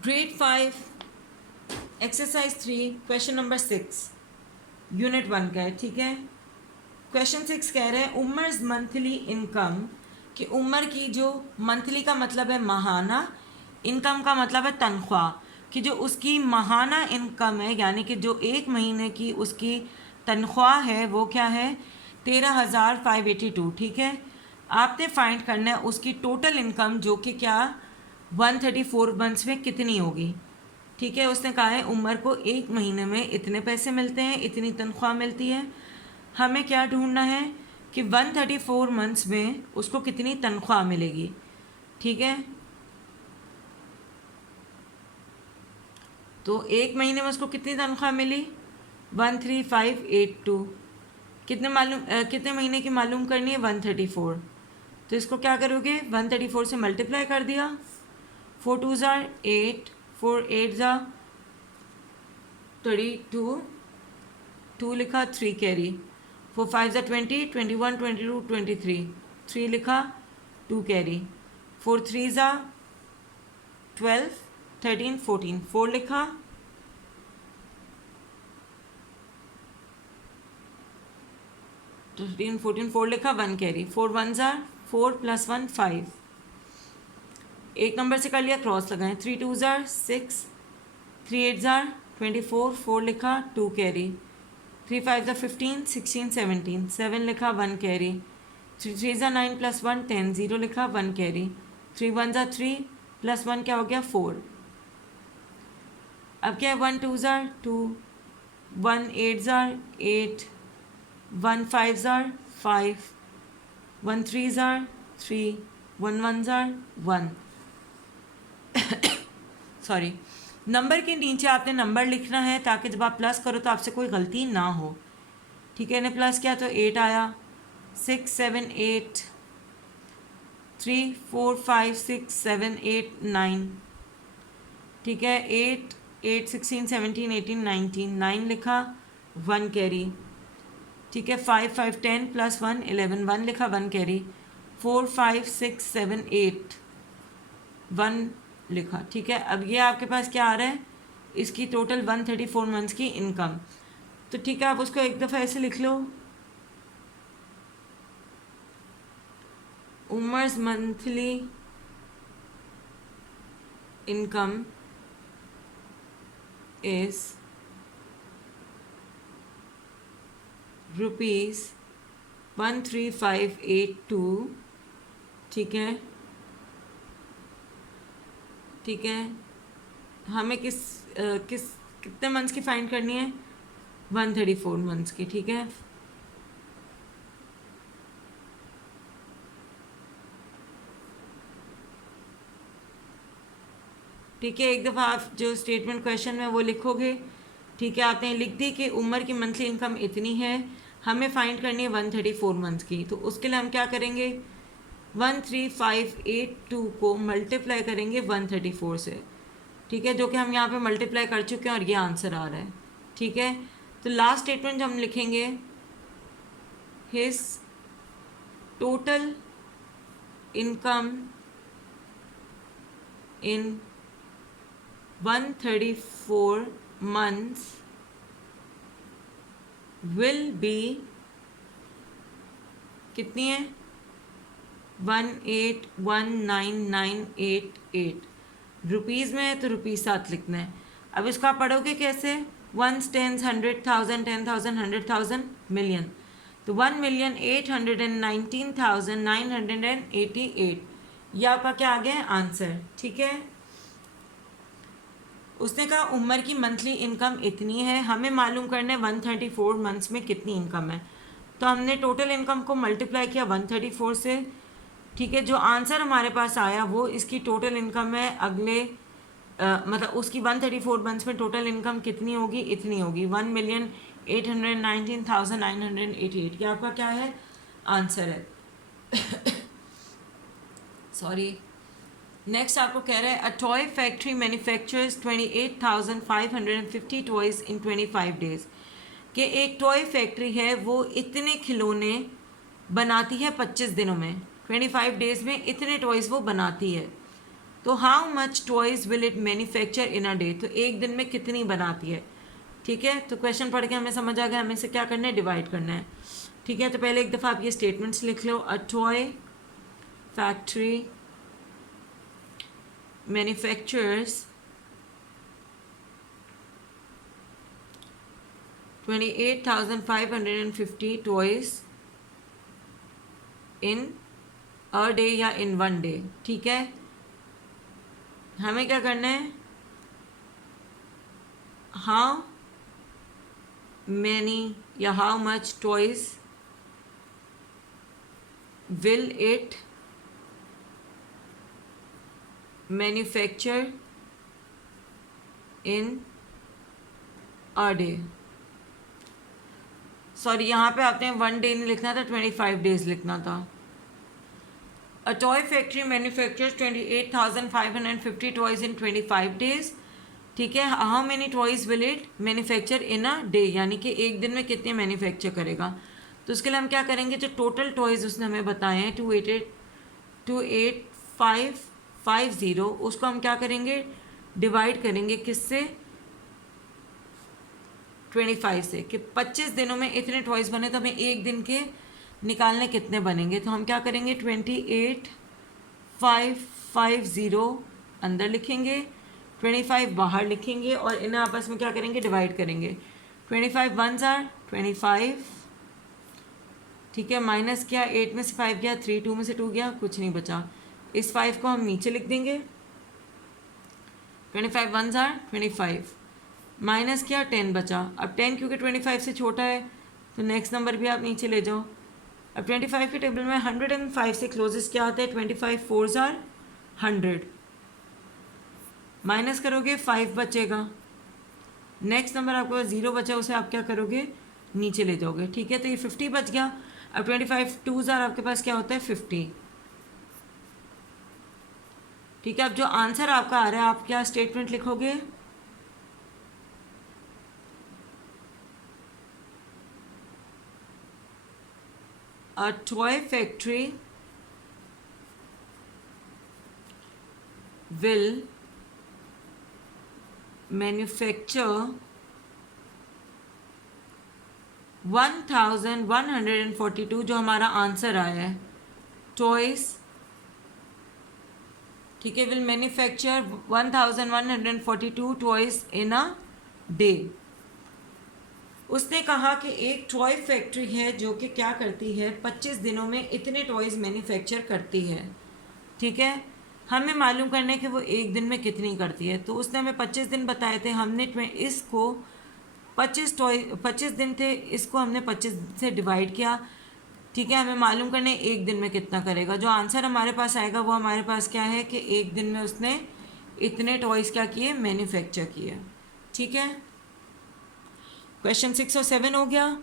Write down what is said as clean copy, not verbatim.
Grade 5 exercise 3 question number 6 unit 1 का है। ठीक है, क्वेश्चन 6 कह रहे हैं उमर्स मंथली इनकम, कि उमर की जो मंथली का मतलब है माहाना, इनकम का मतलब है तनख्वाह, कि जो उसकी माहाना इनकम है यानी कि जो एक महीने की उसकी तनख्वाह है वो क्या है 13,582। ठीक है, आपने फाइंड करना है उसकी टोटल इनकम जो कि क्या 134 मंथ्स में कितनी होगी। ठीक है, उसने कहा है उमर को एक महीने में इतने पैसे मिलते हैं, इतनी तनख्वाह मिलती है। हमें क्या ढूंढना है कि 134 मंथ्स में उसको कितनी तनख्वाह मिलेगी। ठीक है, तो एक महीने में उसको कितनी तनख्वाह मिली 13582। कितने महीने की मालूम करनी है 134। तो इसको क्या करोगे 134 से मल्टीप्लाई कर दिया, 4 2 ज़ार 8, 4 8 ज़ा 32, 2 लिखा 3 कैरी, 4 5 ज़ा 20, 21 22 23, 3 लिखा 2 कैरी, 4 3 ज़ा 12 13 14, 4 लिखा 13 14, 4 लिखा 1 कैरी, 4 1 ज़ा 4 + 1 5। एक नंबर से कर लिया, क्रॉस लगाएं, 3 2 ज़ार 6, 3 8 ज़ार 24, 4 लिखा 2 कैरी, 3 5 ज़ा 15 16 17, 7 लिखा 1 कैरी, 3 3 ज़ा 9 + 1 10, 0 लिखा 1 कैरी, 3 1 ज़ा 3 + 1 क्या हो गया 4। अब क्या है 1 2 ज़ार 2, 1 8 ज़ार 8, 1 5 ज़ार 5, 1 3 ज़ार 3, 1 1 ज़ार 1। सॉरी, नंबर के नीचे आपने नंबर लिखना है ताकि जब आप प्लस करो तो आपसे कोई गलती ना हो। ठीक है, ने प्लस किया तो 8 आया, 6 7 8, 3 4 5 6 7 8 9। ठीक है, 8 8 16 17 18 19, 9 लिखा 1 कैरी। ठीक है, 5 5 10 + 1 11, 1 लिखा 1 कैरी, 4 5 6 7 8 1 लिखा। ठीक है, अब ये आपके पास क्या आ रहा है इसकी टोटल 134 मंथ्स की इनकम। तो ठीक है, आप उसको एक दफ़ा ऐसे लिख लो, उमर्स मंथली इनकम इज ₹13582। ठीक है, ठीक है, हमें किस कितने मंथ्स की फाइंड करनी है 134 मंथ्स की। ठीक है, ठीक है, एक दफ़ा आप जो स्टेटमेंट क्वेश्चन में वो लिखोगे। ठीक है, आपने लिख दी कि उम्र की मंथली इनकम इतनी है, हमें फाइंड करनी है 134 मंथ्स की। तो उसके लिए हम क्या करेंगे 13582 को मल्टीप्लाई करेंगे 134 से। ठीक है, जो कि हम यहाँ पे मल्टीप्लाई कर चुके हैं और ये आंसर आ रहा है। ठीक है, तो लास्ट स्टेटमेंट जो हम लिखेंगे his total income in 134 months will be कितनी है 1819988 रुपीज़ में है तो रुपीज़ साथ लिखना है। अब इसको आप पढ़ोगे कैसे 1s 10s 100,000 10,000 100,000 मिलियन, तो 1,819,988 ये आपका क्या आ गया है आंसर। ठीक है, उसने कहा उमर की मंथली इनकम इतनी है, हमें मालूम करना है 134 मंथ्स में कितनी इनकम है। तो हमने टोटल इनकम को मल्टीप्लाई किया 134 से। ठीक है, जो आंसर हमारे पास आया वो इसकी टोटल इनकम है अगले मतलब उसकी 134 मंथ्स में टोटल इनकम कितनी होगी इतनी होगी 1,819,988। ये आपका क्या है आंसर है। सॉरी, नेक्स्ट आपको कह रहा है a toy factory manufactures 28,550 toys in 25 days. कि एक टॉय फैक्ट्री है वो इतने खिलौने बनाती है 25 दिनों में, 25 डेज में इतने टॉयज़ वो बनाती है। तो how much toys will it manufacture in a day, तो एक दिन में कितनी बनाती है। ठीक है, तो क्वेश्चन पढ़ के हमें समझ आ गया हमें इसे क्या करना है, डिवाइड करना है। ठीक है, तो पहले एक दफ़ा आप ये स्टेटमेंट्स लिख लो। A toy factory manufactures 28,550 toys in a day या इन वन डे। ठीक है, हमें क्या करना है, हाउ मैनी या how much toys will it manufacture in a day. Sorry, यहाँ पे आपने वन डे नहीं लिखना था, 25 डेज लिखना था। A toy factory manufactures 28,550 toys in 25 days. ठीक है, how many toys will it manufacture in a day, यानी कि एक दिन में कितने मैन्युफैक्चर करेगा। तो उसके लिए हम क्या करेंगे, जो टोटल टॉयज़ उसने हमें बताए हैं 28550, उसको हम क्या करेंगे, डिवाइड करेंगे किससे, 25 से, कि 25 दिनों में इतने टॉयज़ बने तो हमें एक दिन के निकालने कितने बनेंगे। तो हम क्या करेंगे, 28,550 अंदर लिखेंगे, 25 बाहर लिखेंगे और इन्हें आपस में क्या करेंगे, डिवाइड करेंगे। 25 1s are 25। ठीक है, माइनस किया, 8 में से 5 गया 3, 2 में से 2 गया, कुछ नहीं बचा। इस 5 को हम नीचे लिख देंगे। 25 1s are 25, माइनस किया 10 बचा। अब 10 क्योंकि 25 से छोटा है तो नेक्स्ट नंबर भी आप नीचे ले जाओ। अब 25 के टेबल में 105 से क्लोजेस्ट क्या आता है, 25 4s are 100, माइनस करोगे 5 बचेगा। नेक्स्ट नंबर आपके पास 0 बचा, उसे आप क्या करोगे, नीचे ले जाओगे। ठीक है, तो ये 50 बच गया। अब 25 2s are आपके पास क्या होता है, 50। ठीक है, अब जो आंसर आपका आ रहा है आप क्या स्टेटमेंट लिखोगे, a toy factory will manufacture 1142, जो हमारा आंसर आया है, टॉयज। ठीक है, will manufacture 1142 toys in a day. उसने कहा कि एक टॉय फैक्ट्री है जो कि क्या करती है, 25 दिनों में इतने टॉयज़ मैन्युफैक्चर करती है। ठीक है, हमें मालूम करना है कि वो एक दिन में कितनी करती है। तो उसने हमें 25 दिन बताए थे, हमने इसको 25 दिन थे, इसको हमने 25 से डिवाइड किया। ठीक है, हमें मालूम करना है एक दिन में कितना करेगा। जो आंसर हमारे पास आएगा वो हमारे पास क्या है कि एक दिन में उसने इतने टॉयज़ क्या किए, मैन्युफैक्चर किए। ठीक है, क्वेश्चन 6 और 7 हो गया।